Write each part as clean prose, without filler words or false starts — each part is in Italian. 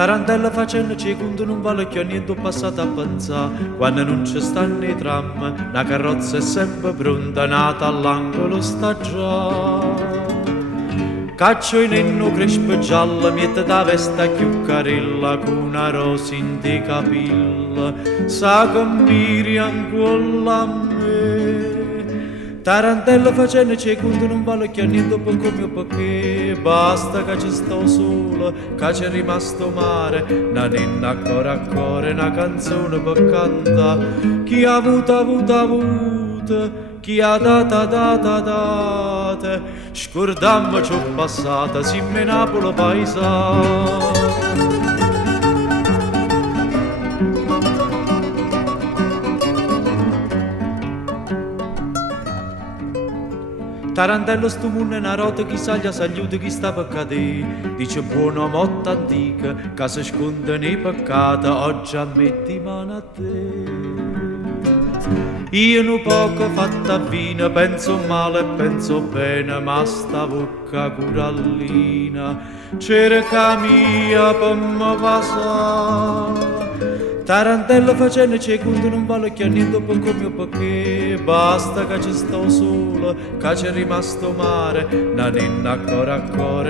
Tarantella facendo secondo non vale che niente passato a pensare. Quando non ci stanno i tram, la carrozza è sempre pronta, nata all'angolo sta già. Caccio in enno crespo giallo, miete da vesta più carilla, con una rosa in te capilla, sa che miri ancora a me. Tarantella facendo secondo non vale che niente per come perché, basta che ci sto solo, che c'è rimasto mare, una ninna ancora ancora, una canzone per cantare, chi ha avuto, chi ha data, scordammo ciò passata, si me Napoli paesa. Tarantello sto mondo è una rota, chi sa gli saluta chi sta per cadere. Dice buona motta antica, che si sconde nei peccati, oggi ammetti mano a te. Io non poco fatta vina, penso male e penso bene, ma sta bocca curallina, cerca mia per me passare. Tarantello facendo secondo non vale che niente per come perché, basta che ci sto solo, che c'è rimasto mare, una ninna ancora,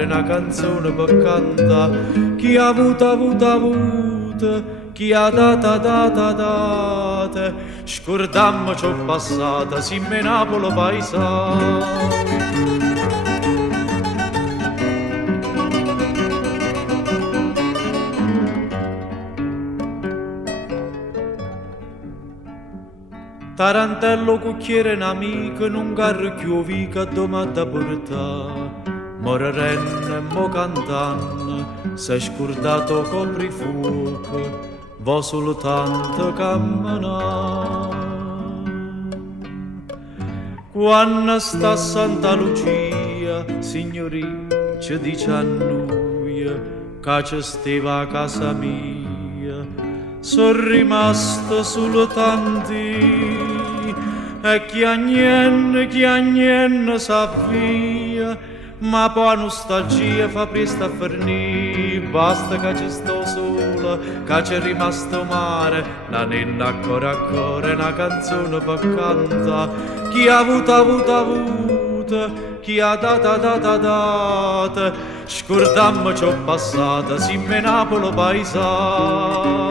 una canzone per cantare, chi ha avuto, chi ha data, scordammo ciò passata, si me Napoli paesa. Tarantello cucchiere un amico, non garro chiovi che domanda porta. Moreren e mo cantan, sei scordato coprifuoco, vo soltanto camminà. Quando sta Santa Lucia, signori, ci dice a noi, che ci stava a casa mia. Sono rimasto solo tanti e chi a niente sa via, ma poi la nostalgia fa presto a finire, basta che ci sto sola, che c'è rimasto mare, la ninna ancora, una canzone per cantare, chi ha avuto, chi ha data, scordammo ciò passata, si me Napoli paesa.